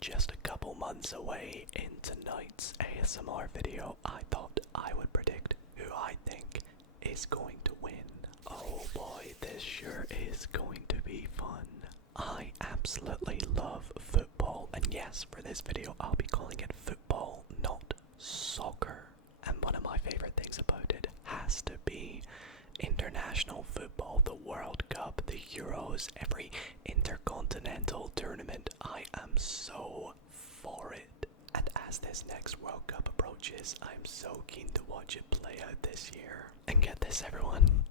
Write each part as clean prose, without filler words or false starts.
just a couple months away, in tonight's ASMR video, I thought I would predict who I think is going to win. Oh boy, this sure is going to be fun. I absolutely love football, and yes, for this video I'll be calling it football, not soccer. And one of my favorite things about it has to be international football, the World Cup, the Euros, every intercontinental tournament. I am so for it. And as this next World Cup approaches, I'm so keen to watch it play out this year. And get this, everyone.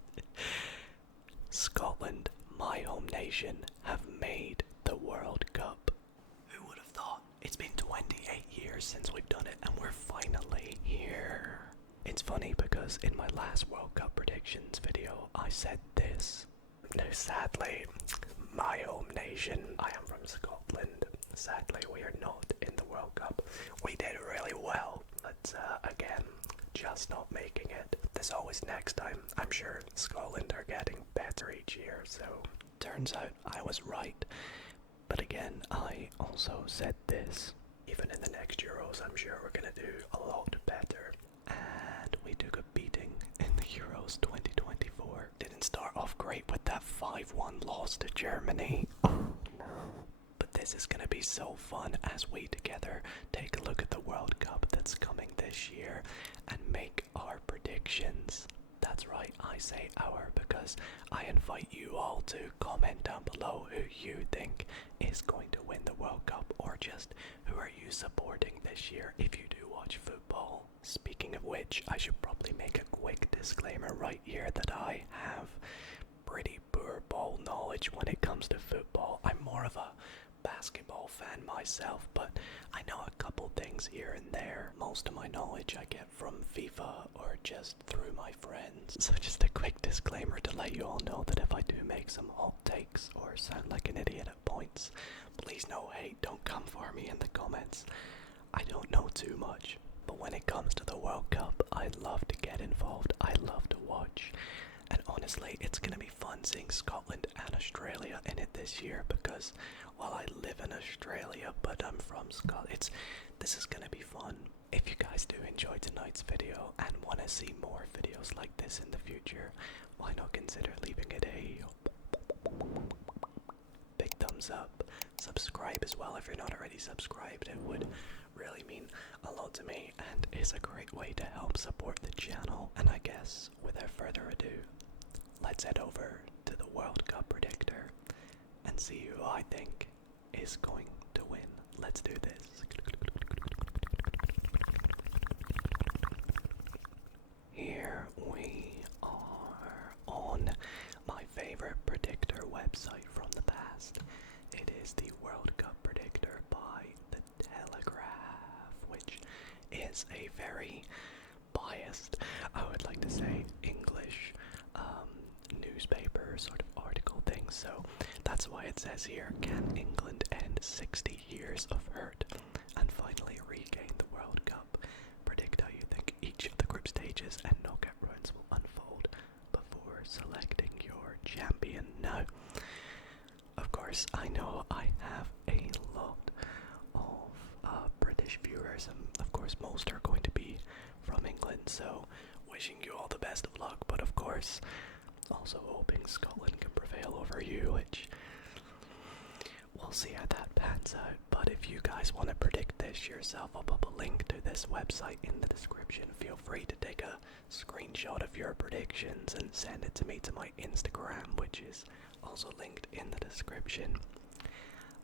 Scotland, my home nation, have made the World Cup. Who would have thought? It's been 28 years since we've done it, and we're finally here. It's funny because in my last World Cup predictions video, I said this. Now, sadly, my home nation, I am from Scotland. Sadly, we are not in the World Cup. We did really well, but again, just not making it. There's always next time. I'm sure Scotland are getting better each year, so turns out I was right. But again, I also said this. Even in the next Euros, I'm sure we're gonna do a lot better. And we took a beating in the Euros 2024. Didn't start off great with that 5-1 loss to Germany. Oh no. But this is gonna be so fun as we together take a look at the World Cup that's coming this year and make our predictions. That's right, I say our because I invite you all to comment down below who you think is going to win the World Cup, or just who are you supporting this year if you do watch football. Speaking of which, I should probably make a quick disclaimer right here that I have pretty poor ball knowledge when it comes to football. I'm more of a basketball fan myself, but I know a couple things here and there. Most of my knowledge I get from FIFA or just through my friends. So just a quick disclaimer to let you all know that if I do make some hot takes or sound like an idiot at points, please no hate, don't come for me in the comments. I don't know too much, but when it comes to the World Cup, I love to get involved, I love to watch. And honestly, it's going to be fun seeing Scotland and Australia in it this year, because while I live in Australia, but I'm from Scotland, this is going to be fun. If you guys do enjoy tonight's video and want to see more videos like this in the future, why not consider leaving it a big thumbs up. Subscribe as well if you're not already subscribed. It would really mean a lot to me and is a great way to help support the channel. And I guess without further ado, let's head over to the World Cup predictor and see who I think is going to win. Let's do this. Here we are on my favorite predictor website from the past. It is the World Cup predictor by The Telegraph, which is a very biased, I would like to say, English newspaper sort of article thing. So that's why it says here, can England end 60 years of hurt and finally regain the World Cup? Predict how you think each of the group stages and knockout rounds will unfold before selecting your champion. Now, of course, I know I have a lot of British viewers, and of course most are going to be from England, so wishing you all the best of luck, but of course also hoping Scotland can prevail over you, which we'll see how that pans out. But if you guys want to predict this yourself, I'll put a link to this website in the description. Feel free to take a screenshot of your predictions and send it to me to my Instagram, which is also linked in the description.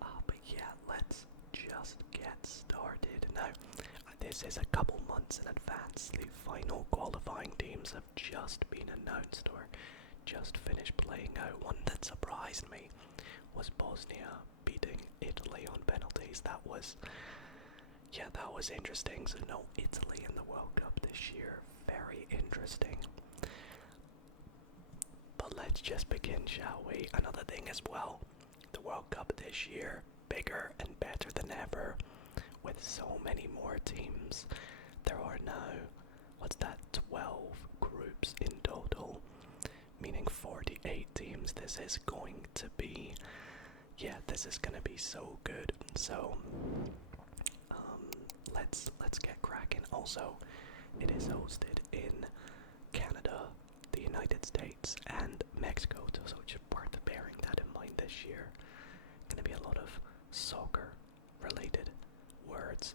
But yeah, let's just get started. Now, this is a couple months in advance. The final qualifying teams have just been announced or just finished playing out. One that surprised me was Bosnia beating Italy on penalties. That was interesting. So no Italy in the World Cup this year. Very interesting. But let's just begin, shall we? Another thing as well, the World Cup this year, bigger and better than ever, with so many more teams. There are now, 12 groups in total, meaning 48 teams. This is going to be so good. So let's get cracking. Also, it is hosted in Canada, the United States, and Mexico, so just worth bearing that in mind this year. Gonna be a lot of soccer related words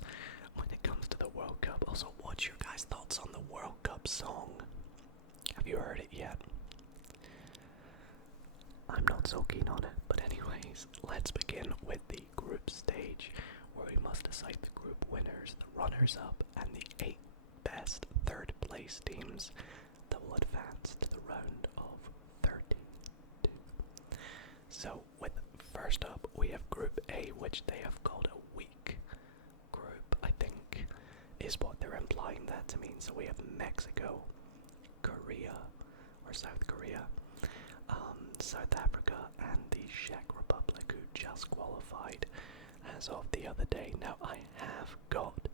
when it comes to the World Cup. Also, what's your guys' thoughts on the World Cup song? Have you heard it yet? I'm not so keen on it, but anyways, let's begin with the group stage, where we must decide the group winners, the runners-up, and the 8 best third place teams that will advance to the round of 32. So, with first up, we have Group A, which they have called a weak group, I think, is what they're implying that to mean. So we have Mexico, Korea, or South Korea, South Africa, and the Czech Republic, who just qualified as of the other day. Now, I have got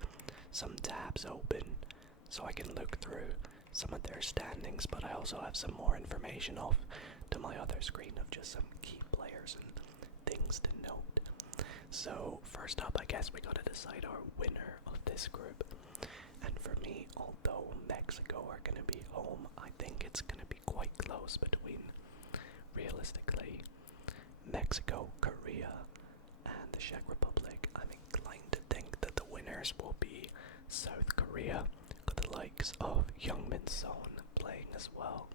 some tabs open so I can look through some of their standings, but I also have some more information off to my other screen of just some key players and things to note. So first up, I guess we gotta decide our winner of this group. And for me, although Mexico are gonna be home, I think it's gonna be quite close between, realistically, Mexico, Korea, and the Czech Republic. I'm inclined to think that the winners will be South Korea, with the likes of Youngmin Son playing as well.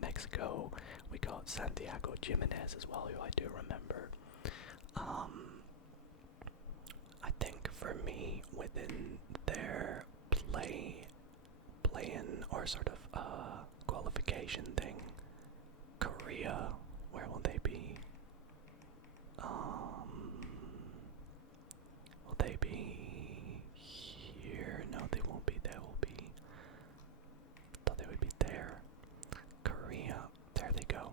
Mexico, we got Santiago Jimenez as well, who I do remember. I think for me, within their play-in or sort of qualification thing, Korea, where will they be? Will they be here? No, they won't be. They will be. Thought they would be there. Korea, there they go.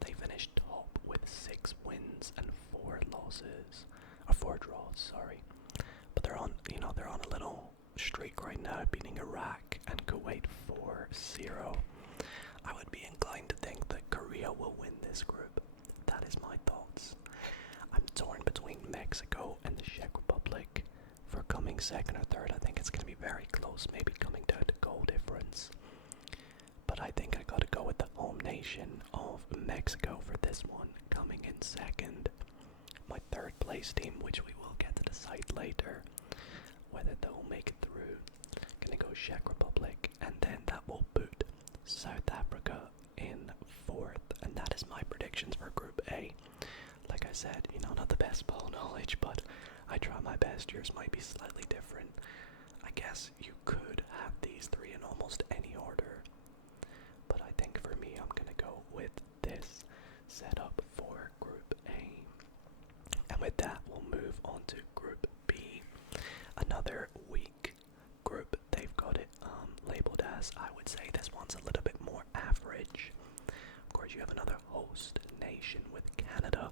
They finished top with 6 wins and 4 losses, or 4 draws. Sorry, but they're on. They're on a little streak right now, beating Iraq and Kuwait 4-0. I would be inclined to think that Korea will win this group. That is my thoughts. I'm torn between Mexico and the Czech Republic for coming second or third. I think it's going to be very close, maybe coming down to goal difference. But I think I gotta go with the home nation of Mexico for this one, coming in second. My third place team, which we will get to decide later, whether they'll make it through. Gonna go Czech Republic, and then that will put South Africa in 4th, and that is my predictions for Group A. Like I said, not the best ball knowledge, but I try my best. Yours might be slightly different. I guess you could have these 3 in almost any order, but I think for me, I'm gonna go with this setup for Group A. And with that, we'll move on to Group B. Another weak group. They've got it labeled as, I would say this one's a little bit more average. Of course, you have another host nation with Canada,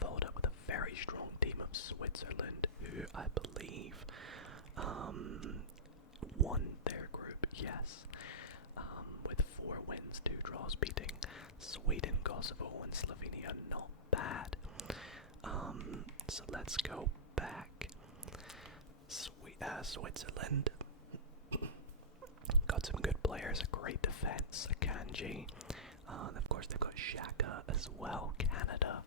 followed up with a very strong team of Switzerland, who I believe won their group, yes, with 4 wins, 2 draws, beating Sweden, Kosovo, and Slovenia. Not bad. So let's go back. Switzerland got some good players, a great defense, a Kanji. Of course, they've got Shaka as well. Canada,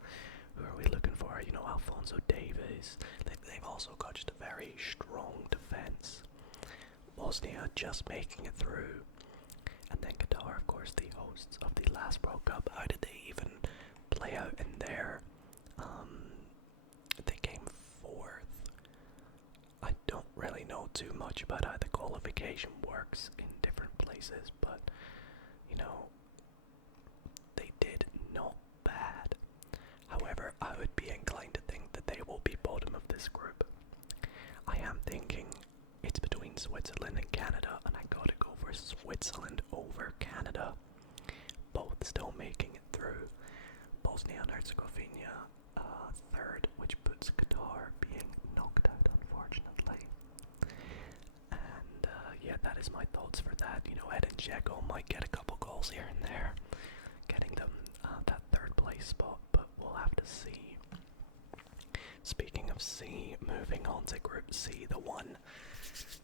who are we looking for? Alphonso Davies. They've also got just a very strong defense. Bosnia just making it through. And then Qatar, of course, the hosts of the last World Cup. How did they even play out in there? They came 4th. I don't really know too much about how the qualification works in different places, but, they did not bad. However, I would be inclined to think that they will be bottom of this group. I am thinking it's between Switzerland and Canada, and I gotta go for Switzerland over Canada. Both still making it through. Bosnia and Herzegovina, 3rd, which puts Qatar being knocked out, unfortunately. And yeah, that is my thoughts for that. Edin Dzeko might get a couple goals here and there, getting them that 3rd place spot, but we'll have to see. Speaking of of C. Moving on to Group C, the one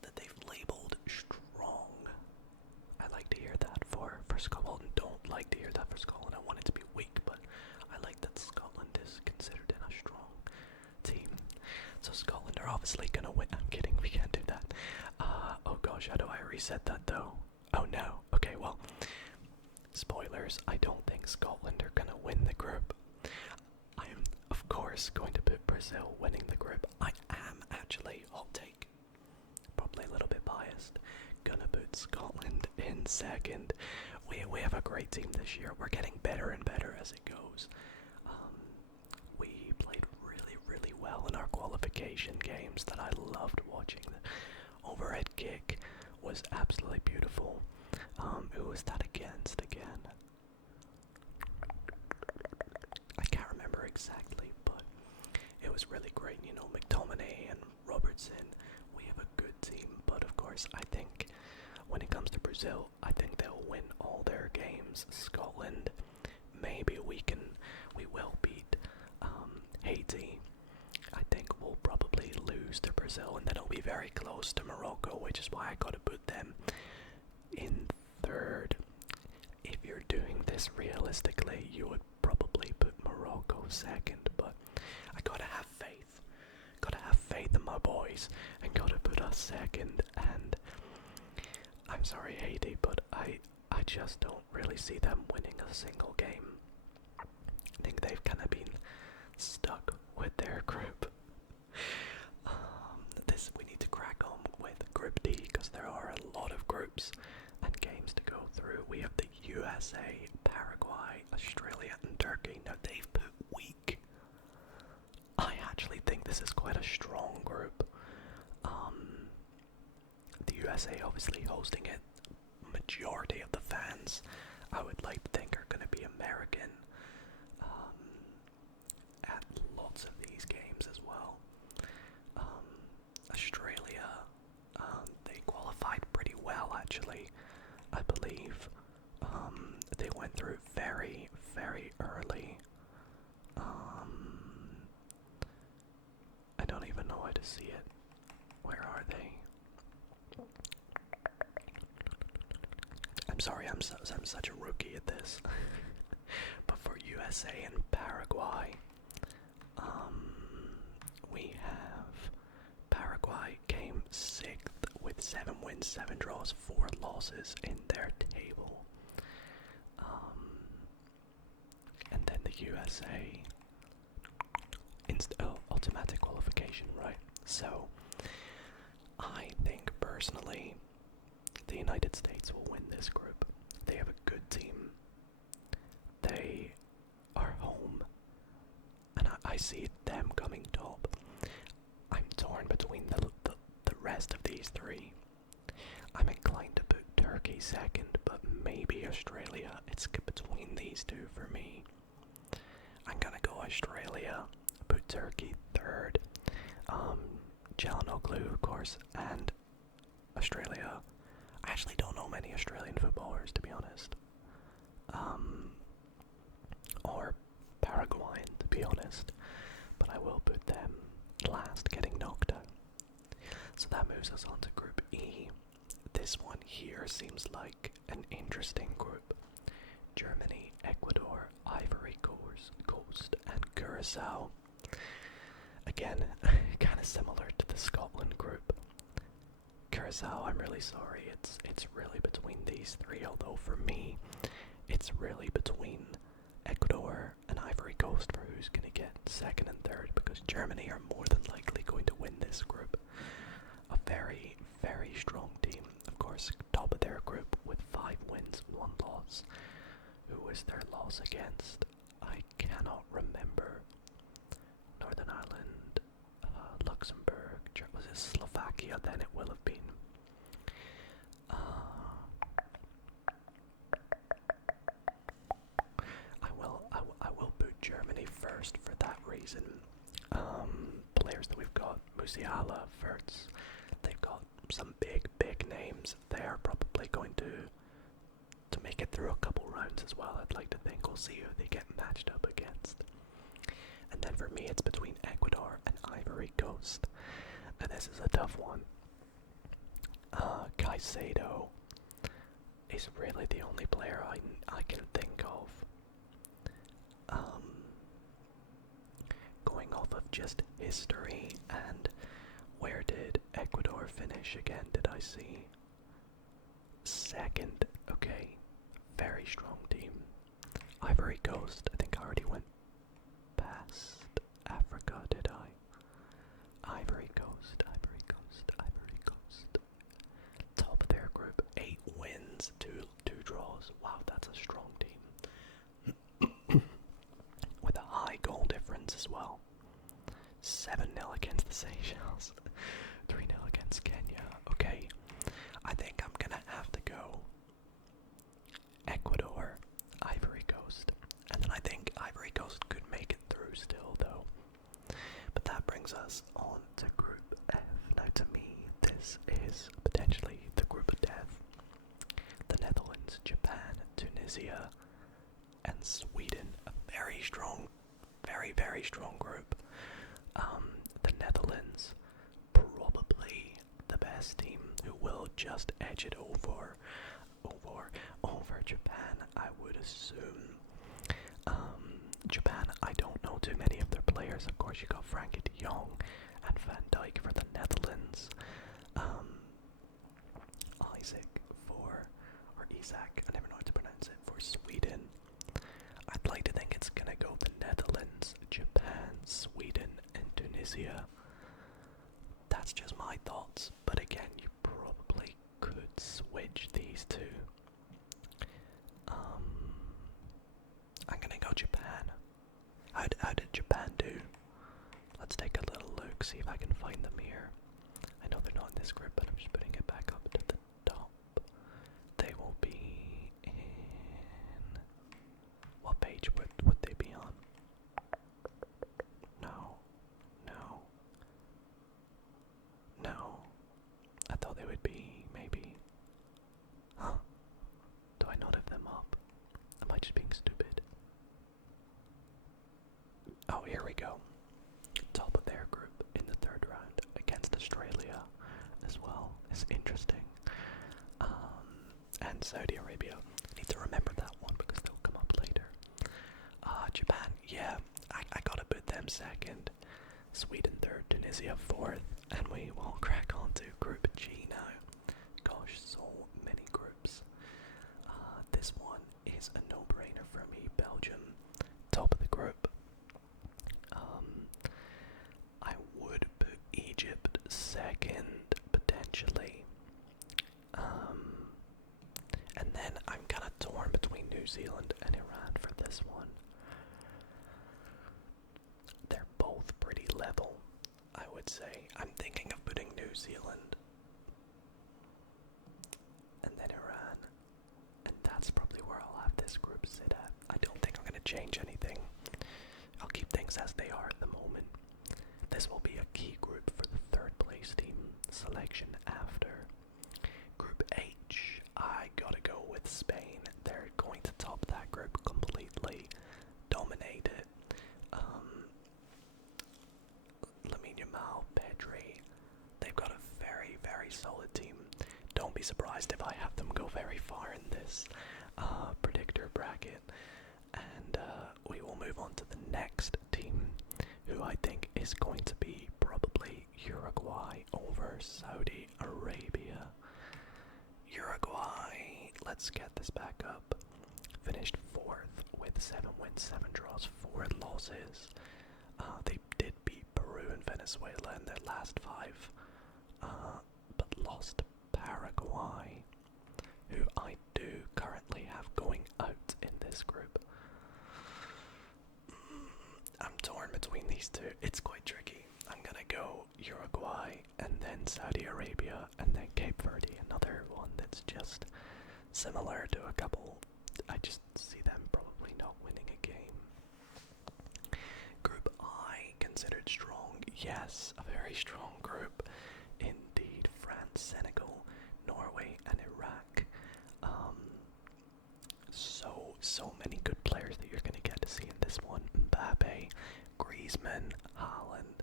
that they've labelled strong. I like to hear that for Scotland. Don't like to hear that for Scotland. I want it to be weak, but I like that Scotland is considered in a strong team. So Scotland are obviously gonna win. I'm kidding, we can't do that. Oh gosh, how do I reset that though? Oh no. Okay, well, spoilers, I don't think Scotland are gonna win the group. I am, of course, going to put Brazil winning the group. I am actually, hot take, probably a little bit biased, gonna put Scotland in second. We have a great team this year. We're getting better and better as it goes. We played really well in our qualification games that I loved watching. The overhead kick was absolutely beautiful. Who was that against again? I can't remember exactly, but it was really great. You know, McTominay and Robertson, we have a good team, but of course I think when it comes to Brazil, I think they'll win all their games. Scotland, maybe we will beat Haiti. I think we'll probably lose to Brazil, and then it'll be very close to Morocco, which is why I gotta put them in third. If you're doing this realistically, you would probably put Morocco second, but I gotta have faith. Gotta have faith in my boys, and gotta put us second. And I'm sorry, Haiti, but I just don't really see them winning a single game. I think they've kind of been stuck with their group. We need to crack on with Group D, because there are a lot of groups and games to go through. We have the USA, Paraguay, Australia, and Turkey. Now they've put weak. I actually think this is quite a strong group. The USA obviously hosting it. Majority of the fans, I would like to think, are going to be American. At lots of these games as well. Australia, they qualified pretty well actually, I believe. They went through very early. I don't even know how to see it. Where are they? I'm sorry, I'm such a rookie at this. But for USA and Paraguay, we have Paraguay came 6th with 7 wins, 7 draws, 4 losses in their table. And then the USA, automatic qualification, right? So, I think personally, the United States will win this group. They have a good team. They are home, and I see them coming top. I'm torn between the rest of these three. I'm inclined to put Turkey second, but maybe Australia. It's between these two for me. I'm gonna go Australia, put Turkey third, Çalhanoğlu, of course, and Australia. I actually don't know many Australian footballers, to be honest. Or Paraguayan, to be honest. But I will put them last, getting knocked out. So that moves us on to Group E. This one here seems like an interesting group. Germany, Ecuador, Ivory Coast, and Curacao. Again, kind of similar to the Scotland group. Curacao, I'm really sorry, it's really between these three, although for me, it's really between Ecuador and Ivory Coast for who's going to get second and third, because Germany are more than likely going to win this group. A very strong team, of course, top of their group with 5 wins, 1 loss. Who was their loss against? I cannot remember. Northern Ireland, Luxembourg, was it Slovakia? Then it will have been. I will put Germany first for that reason. Players that we've got: Musiala, Wirtz. They've got some big names. They are probably going to make it through a couple rounds as well. I'd like to think. We'll see who they get matched up against. And then for me, it's between Ecuador and Ivory Coast. And this is a tough one. Caicedo is really the only player I can think of. Going off of just history, and where did Ecuador finish again? Did I see? Second. Okay. Very strong team. Ivory Coast, I think I already went past Africa, did I? Ivory Coast, Ivory Coast, Ivory Coast. Top of their group, 8 wins, 2 draws. Wow, that's a strong team. With a high goal difference as well. 7-0 against the Seychelles. 3-0 against Kenya. Okay, I think I'm gonna have to go Ecuador, Ivory Coast. And then I think Ivory Coast could make it through still, though. But that brings us on to Group F. Now, to me, this is potentially the group of death. The Netherlands, Japan, Tunisia, and Sweden. A very strong, very strong group. The Netherlands, probably the best team, who will just edge it over Japan, I would assume. Japan, I don't know too many of their players. Of course, you got Frankie de Jong and Van Dijk for the Netherlands. Isaac, I never know how to pronounce it, for Sweden. I'd like to think it's gonna go the Netherlands, Japan, Sweden, and Tunisia. That's just my thoughts, but again, you probably could switch these two. I'm gonna go Japan. How did Japan do? Let's take a little look, see if I can find them here. I know they're not in this group, but I'm just putting it back up to the top. They will be in... What page would they be on? No. I thought they would be, maybe... Huh? Do I not have them up? Am I just being stupid? Oh, here we go. Top of their group in the third round against Australia as well. It's interesting. And Saudi Arabia. I need to remember that one because they'll come up later. Japan, yeah, I gotta put them second. Sweden third, Tunisia fourth, and we will crack on to Group G now. Gosh, so many groups. This one is a no-brainer for me. Belgium, top of the group. I would put Egypt second, potentially. And then I'm kind of torn between New Zealand and Iran for this one. They're both pretty level, I would say. I'm thinking of putting New Zealand and then Iran, and that's probably where I'll have this group sit at. I don't think I'm going to change anything. I'll keep things as they are at the moment. This will be a key group for the third place team selection after. Group H, I gotta go with Spain. They're going to top that group completely, dominate it. Lamine Yamal, Pedri, they've got a very solid team. Don't be surprised if I have them go very far in this predictor bracket. And we will move on to the next team, who I think is going to be probably Uruguay over Saudi Arabia. Uruguay, let's get this back up. Finished fourth with 7 wins, 7 draws, 4 losses. They did beat Peru and Venezuela in their last 5, but lost to Paraguay, who I do currently have going out in this group. I'm torn between these two. It's quite tricky. I'm gonna go Uruguay and then Saudi Arabia and then Cape Verde, another one that's just similar to a couple. I just see them probably not winning a game. Group I, considered strong. Yes, a very strong group indeed. France, Senegal, Norway, and Iraq. So many good players that you're going to get to see in this one. Mbappe, Griezmann, Haaland.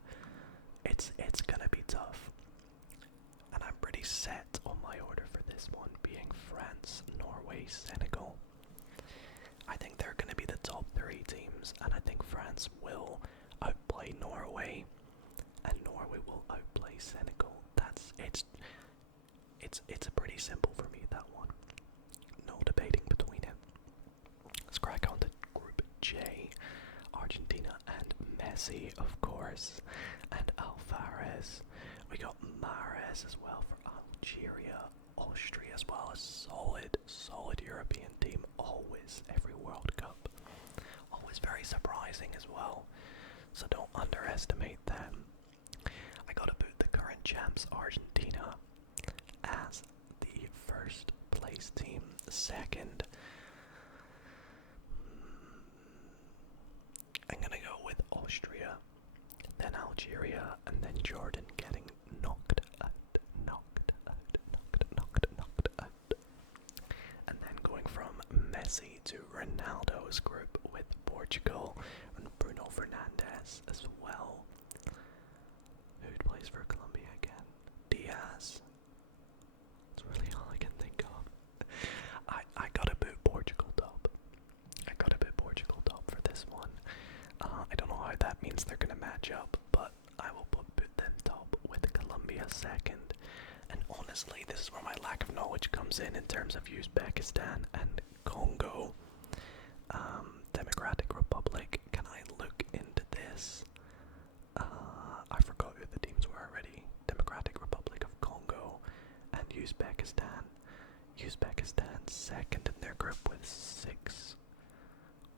It's gonna be tough. And I'm pretty set on my order for this one being France, Norway, Senegal. I think they're gonna be the top 3 teams, and I think France will outplay Norway, and Norway will outplay Senegal. It's pretty simple for me, that one. No debating between it. Let's crack on to Group J. Argentina and Messi, of course, and Alvarez. We got Mahrez as well for Algeria. Austria as well, a solid European team, always, every World Cup. Always very surprising as well, so don't underestimate them. I gotta put the current champs Argentina as the first place team. Second, I'm gonna go with Austria, then Algeria, and then Jordan getting knocked out. And then going from Messi to Ronaldo's group with Portugal and Bruno Fernandes as well. Who plays for Colombia again? Diaz. That's really all I can think of. I gotta put Portugal top. For this one. I don't know how that means they're gonna match up, but I will put them top with Colombia second. And honestly, this is where my lack of knowledge comes in terms of Uzbekistan and Congo. Democratic Republic. Can I look into this? I forgot who the teams were already. Democratic Republic of Congo and Uzbekistan. Uzbekistan second in their group with 6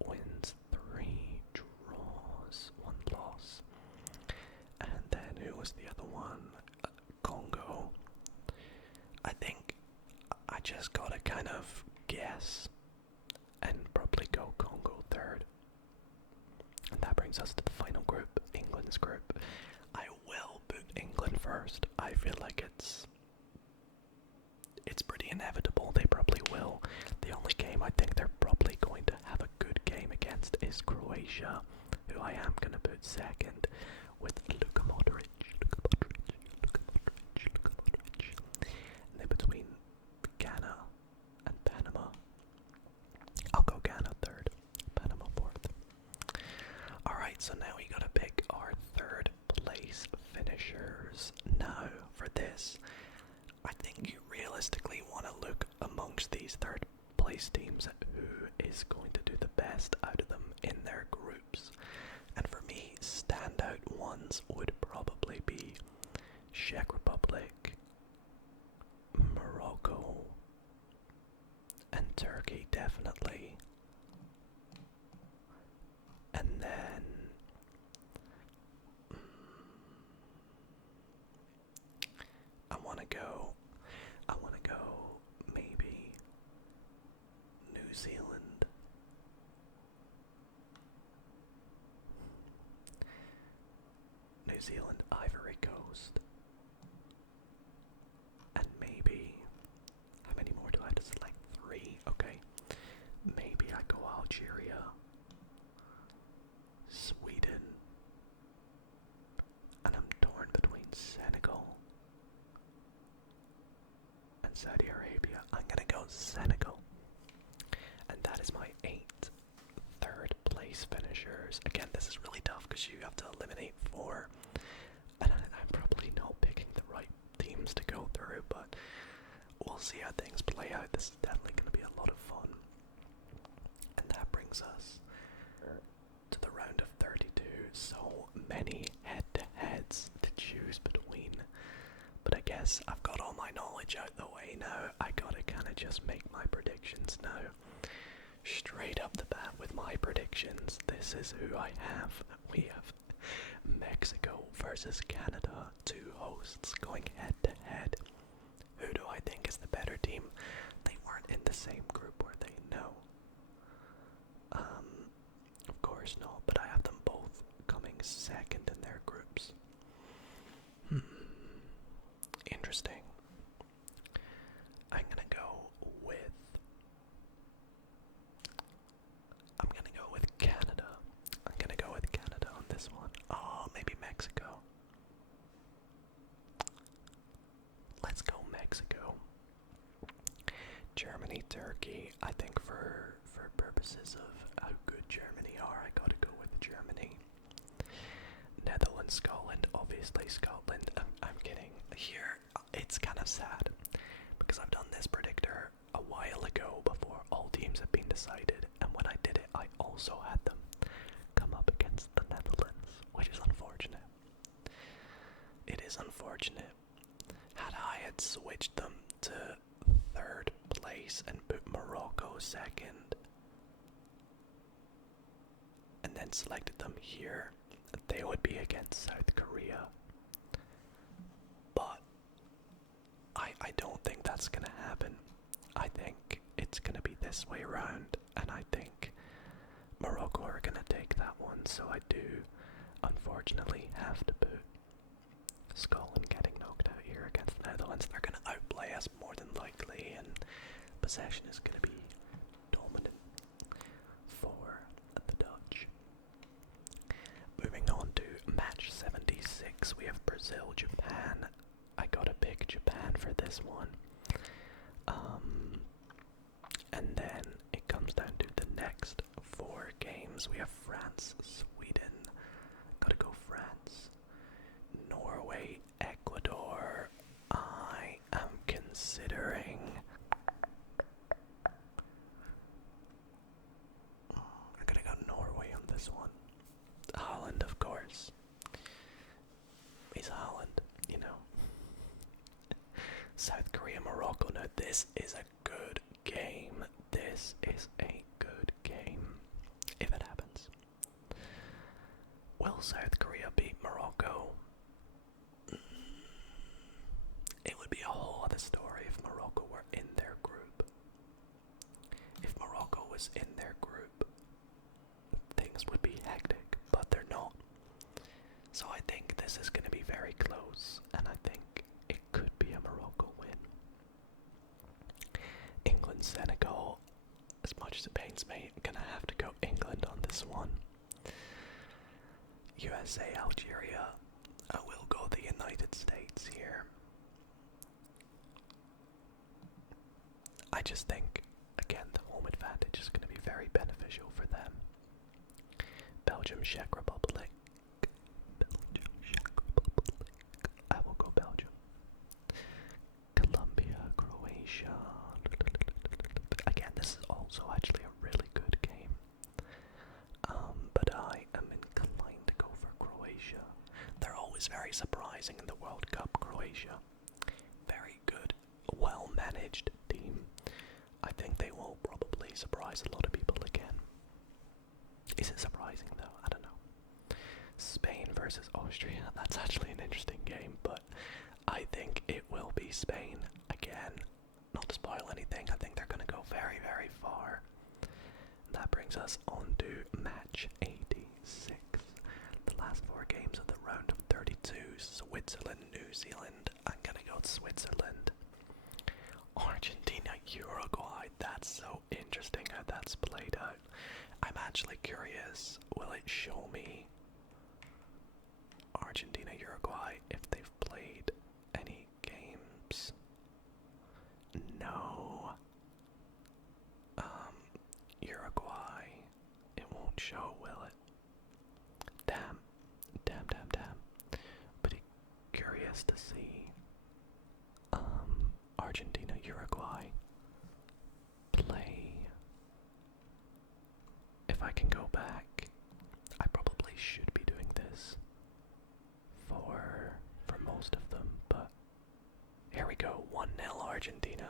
wins, 3 draws, 1 loss. And then who was the other one? Congo. I think I just gotta kind of guess and probably go Congo third. And that brings us to the final group, England's group. I will put England first. I feel like it's pretty inevitable. They probably will. The only game I think they're probably going to have a good game against is Croatia, who I am going to put second with Luka Modric. And then between Ghana and Panama, I'll go Ghana third, Panama fourth. Alright, so now we gotta pick our third place finishers. Now, for this, I think you realistically want to look amongst these third place teams at who is going to do the best out of them in their groups. And for me, standout ones would probably be Czech Republic, Morocco, and Turkey, definitely. And then I want to go maybe New Zealand. New Zealand, Ivory Coast. And maybe, how many more do I have to select? 3, okay. Maybe I go Algeria, Sweden, and I'm torn between Senegal and Saudi Arabia. I'm gonna go Senegal. And that is my 8 third place finishers. Again, this is really tough because you have to eliminate 4. And I'm probably not picking the right teams to go through, but we'll see how things play out. This is definitely going to be a lot of fun. And that brings us to the round of 32. So many head-to-heads to choose between. But I guess I've got all my knowledge out the way now. I gotta kind of just make my predictions now. Straight up the bat with my predictions. This is who I have. We have Mexico versus Canada. 2 hosts going head-to-head. Who do I think is the better team? They weren't in the same group, were they? No. Of course not, but I have them both coming second in their groups. Interesting. I'm gonna go with Canada. I'm gonna go with Canada on this one. weeks ago. Germany, Turkey. I think for purposes of how good Germany are, I gotta go with Germany. Netherlands, Scotland. Obviously Scotland. I'm kidding. Here, it's kind of sad because I've done this predictor a while ago before all teams have been decided, and when I did it, I also had them come up against the Netherlands, which is unfortunate. It is unfortunate. Had I had switched them to third place and put Morocco second, and then selected them here, they would be against South Korea. But I don't think that's gonna happen. I think it's gonna be this way around, and I think Morocco are gonna take that one, so I do unfortunately have to put Scotland getting knocked out here against the Netherlands. They're gonna outplay us more than likely, and possession is gonna be dominant for the Dutch. Moving on to match 76, we have Brazil, Japan. I gotta pick Japan for this one. And then it comes down to the next 4 games. We have France, Sweden. Gotta go France. Norway, Ecuador. I am considering. I'm gonna go Norway on this one. Holland, of course. He's Holland, you know. South Korea, Morocco. Now this is a good game. This is a good game. If it happens. Will South Korea beat Morocco? It would be a whole other story if Morocco were in their group. If Morocco was in their group, things would be hectic, but they're not. So I think this is going to be very close, and I think it could be a Morocco win. England, Senegal. As much as it pains me, I'm going to have to go England on this one. USA, Algeria. I will go the United States here. I just think, again, the home advantage is going to be very beneficial for them. Belgium, Czech Republic. Belgium, Czech Republic. I will go Belgium. Colombia, Croatia. Again, this is also actually a really good game. But I am inclined to go for Croatia. They're always very surprising in the World Cup, Croatia. Very good, well-managed team. I think they will probably surprise a lot of people again. Is it surprising though? I don't know. Spain versus Austria. That's actually an interesting game, but I think it will be Spain again. Not to spoil anything, I think they're going to go very, very far. That brings us on to match 86. The last 4 games of the round of 32. Switzerland, New Zealand. I'm going to go Switzerland. Argentina, Uruguay. That's so interesting how that's played out. I'm actually curious, will it show me Argentina, Uruguay if they've played any games? No. Uruguay. It won't show, will it? Damn. Pretty curious to see Argentina, Uruguay play. If I can go back, I probably should be doing this for most of them, but here we go. 1-0 Argentina.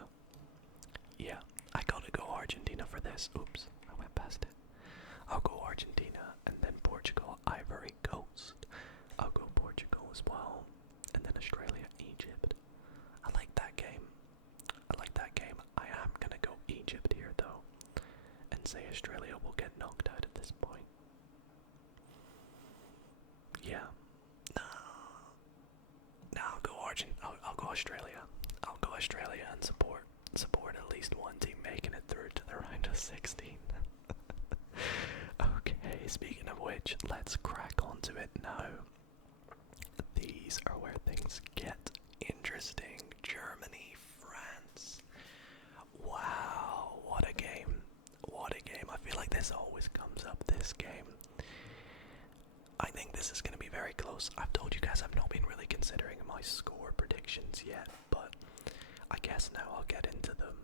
Yeah, I gotta go Argentina for this. Oops, I went past it. I'll go Argentina, and then Portugal, Ivory Coast. I'll go Portugal as well, and then Australia, Egypt. I like that game. I am gonna go Egypt here though, and say Australia will get knocked out at this point. Yeah. No, I'll go I'll go Australia. I'll go Australia and support at least one team making it through to the round of 16. Okay, speaking of which, let's crack onto it now. These are where things get interesting. Germany, score predictions yet, but I guess now I'll get into them.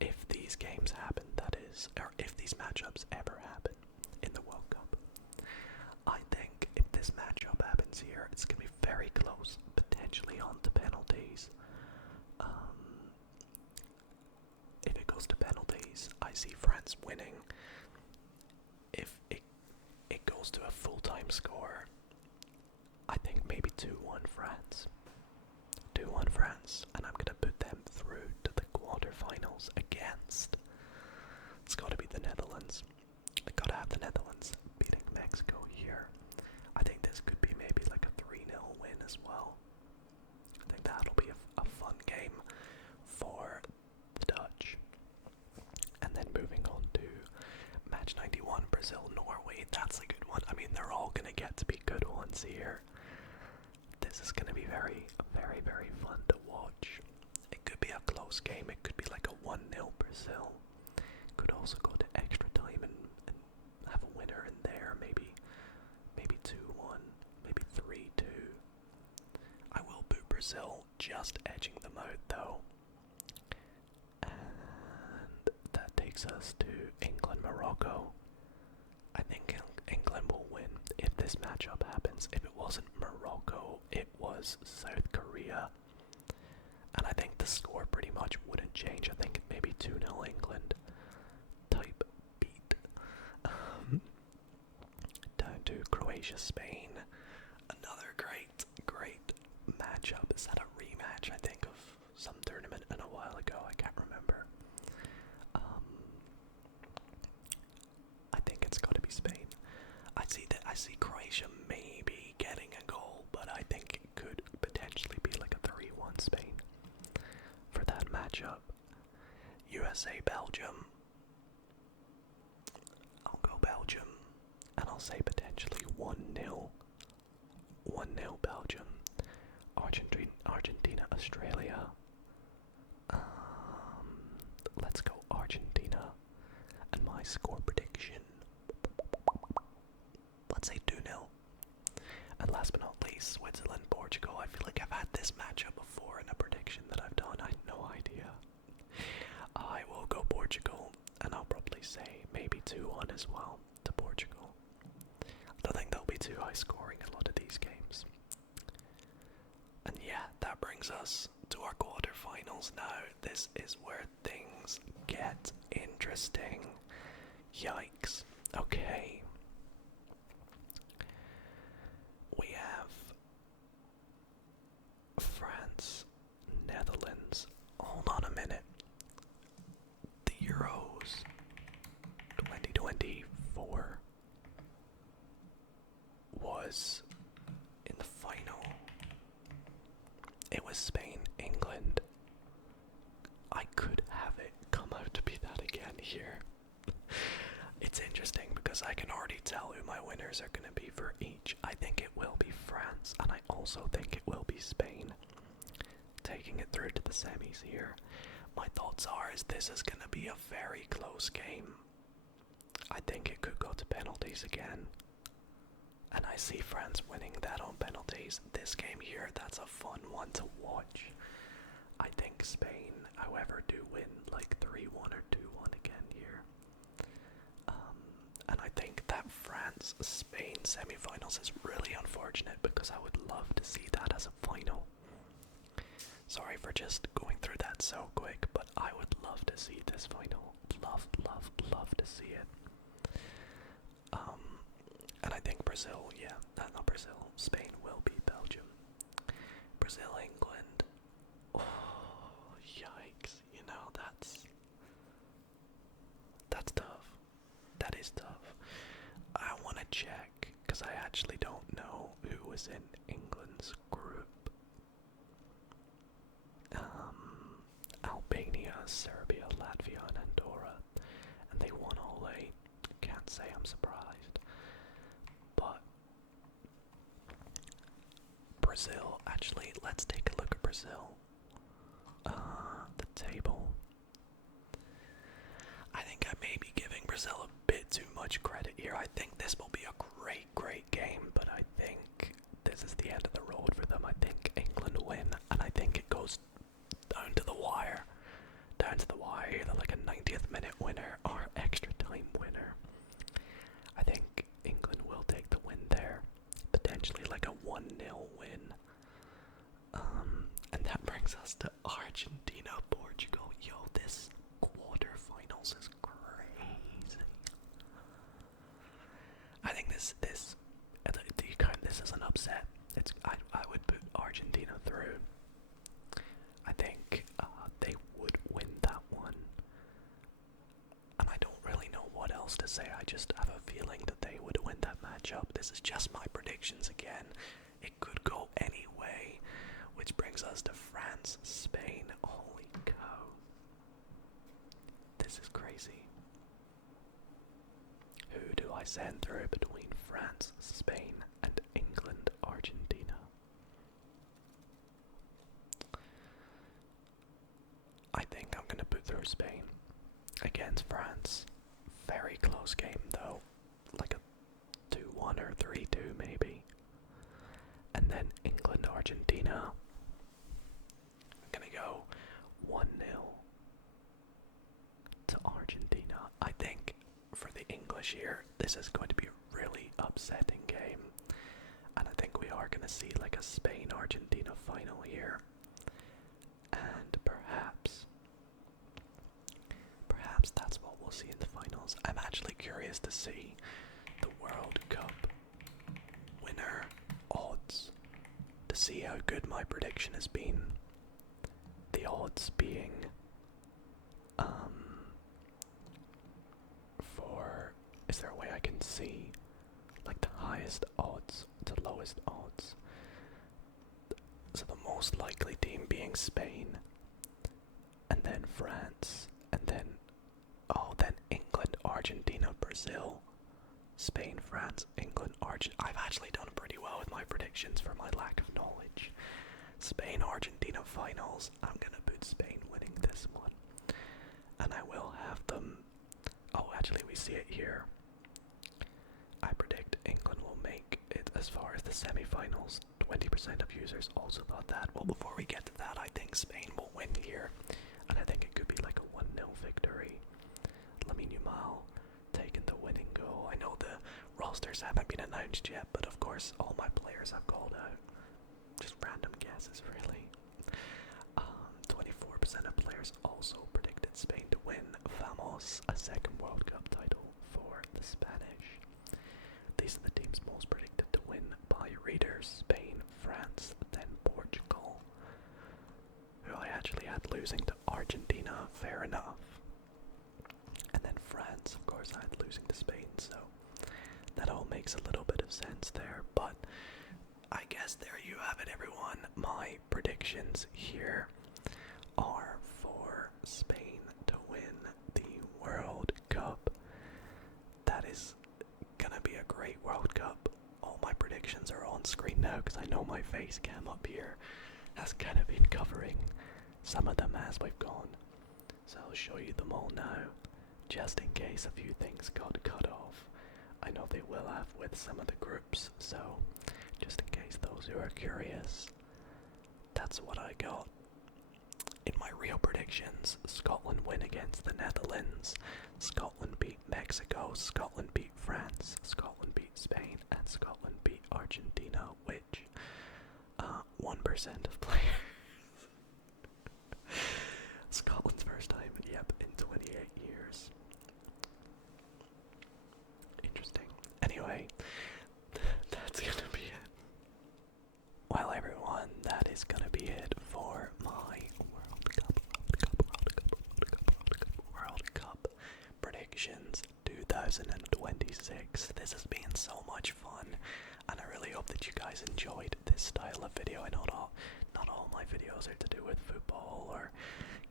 If these games happen, that is, or if these matchups ever happen in the World Cup, I think if this matchup happens here, it's going to be very close, potentially on to penalties. If it goes to penalties, I see France winning. If it goes to a full-time score, I think maybe 2-1 France. 2-1 France, and I'm going to put them through to the quarterfinals against... It's got to be the Netherlands. I got to have the Netherlands beating Mexico here. I think this could be maybe like a 3-0 win as well. I think that'll be a fun game for the Dutch. And then moving on to match 91, Brazil-Norway. That's a good one. I mean, they're all going to get to be good ones here. This is going to be very, very, very fun to watch. It could be a close game. It could be like a 1-0 Brazil. Could also go to extra time and have a winner in there. Maybe 2-1, maybe 3-2. I will boot Brazil, just edging them out though. And that takes us to England-Morocco. I think England will win if this matchup happens. If it wasn't Morocco, it was South Korea. And I think the score pretty much wouldn't change. I think maybe 2-0 England type beat. Down to Croatia-Spain. Another great matchup. Is that a rematch, I think, of some tournament in a while ago? I can't remember. I think it's got to be Spain. I see Croatia maybe getting a goal, but I think it could potentially be like a 3-1 Spain for that matchup. USA-Belgium. I'll go Belgium, and I'll say potentially 1-0. 1-0 Belgium. Argentina, Australia. Let's go Argentina. And my score prediction, let's say 2-0. And last but not least, Switzerland, Portugal. I feel like I've had this matchup before in a prediction that I've done. I had no idea. I will go Portugal, and I'll probably say maybe 2-1 as well to Portugal. I don't think they'll be too high scoring a lot of these games. And yeah, that brings us to our quarterfinals now. This is where things get interesting. Yikes. Okay. We have France, Netherlands. Hold on a minute. The Euros 2024 was in the final. It was Spain, England. I could have it come out to be that again here. It's interesting because I can already tell who my winners are going to be for each. I think it will be France, and I also think it will be Spain. Taking it through to the semis here. My thoughts are this is going to be a very close game. I think it could go to penalties again. And I see France winning that on penalties. This game here, that's a fun one to watch. I think Spain, however, do win like 3-1 or 2-1 again here. And I think that France-Spain semi-finals is really unfortunate because I would love to see that as a final. Sorry for just going through that so quick, but I would love to see this final. Love to see it. And I think Brazil, not Brazil, Spain will beat Belgium. Brazil, England. Oh, yikes. You know, that's tough. That is tough. I want to check, because I actually don't know who was in England's group. Albania, Serbia, Latvia, and Andorra. And they won all 8. Can't say I'm surprised. But Brazil, actually, let's take a look at Brazil. The table. I think I may be giving Brazil a bit too much credit here. I think this will be a great game, but I think this is the end of the road for them. I think brings us to Argentina, Portugal. Yo, this quarterfinals is crazy. I think this is an upset. I would put Argentina through. I think they would win that one, and I don't really know what else to say. I just have a feeling that they would win that matchup. This is just my predictions again. It could go any way, which brings us to France, Spain. Holy cow. This is crazy. Who do I send through between France, Spain, and England, Argentina? I think I'm going to put through Spain against France. Very close game though. Like a 2-1 or 3-2 maybe. And then England, Argentina. I'm gonna go 1-0 to Argentina. I think for the English here, this is going to be a really upsetting game. And I think we are gonna see like a Spain-Argentina final here. And perhaps that's what we'll see in the finals. I'm actually curious to see the World Cup winner odds, to see how good my prediction has been. The odds being is there a way I can see like the highest odds to lowest odds? So the most likely team being Spain, and then France, and then England, Argentina, Brazil, Spain, France, England, Argentina. I've actually done pretty well with my predictions for my lack of knowledge. Spain, Argentina finals. I'm gonna put Spain winning this one, and I will have them. Oh, actually, we see it here. I predict England will make it as far as the semi-finals. 20% of users also thought that. Well, before we get to that, I think Spain will win here, and I think it could be like a 1-0 victory. Lamine Yamal taking the winning goal. I know the rosters haven't been announced yet, but of course all my players have called out. Just random guesses, really. 24% of players also predicted Spain to win. Vamos, a second World Cup title for the Spanish. These are the teams most predicted to win by readers: Spain, France, then Portugal, who I actually had losing to Argentina. Fair enough. And then France, of course, I had losing to Spain, so that all makes a little bit of sense there. But I guess there you have it, everyone. My predictions here are for Spain to win the World Cup. That is gonna be a great World Cup. All my predictions are on screen now because I know my face cam up here has kind of been covering some of them as we've gone. So I'll show you them all now, just in case a few things got cut off. I know they will have with some of the groups, so just in case those who are curious, that's what I got. In my real predictions, Scotland win against the Netherlands, Scotland beat Mexico, Scotland beat France, Scotland beat Spain, and Scotland beat Argentina, which 1% of players. Scotland's first time, yep, in 28 years. Interesting. Anyway, that's gonna be it. Well, everyone, that is gonna be it for my World Cup predictions 2026. This has been so much fun, and I really hope that you guys enjoyed this style of video. I know not all my videos are to do with football or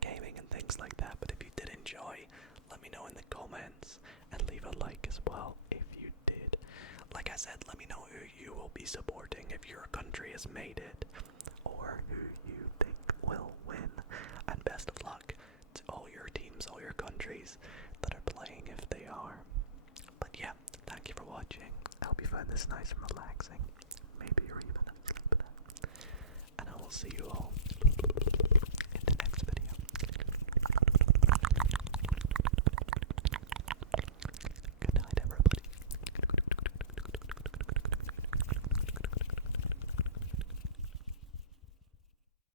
gaming and things like that, but if you did enjoy, let me know in the comments and leave a like as well if you did. Like I said, let me know who you will be supporting if your country has made it, or who you think will win, and best of luck to all your teams, all your countries that are playing if they are. But yeah, thank you for watching. I hope you find this nice and relaxing. Maybe you're even sleeping, and I will see you all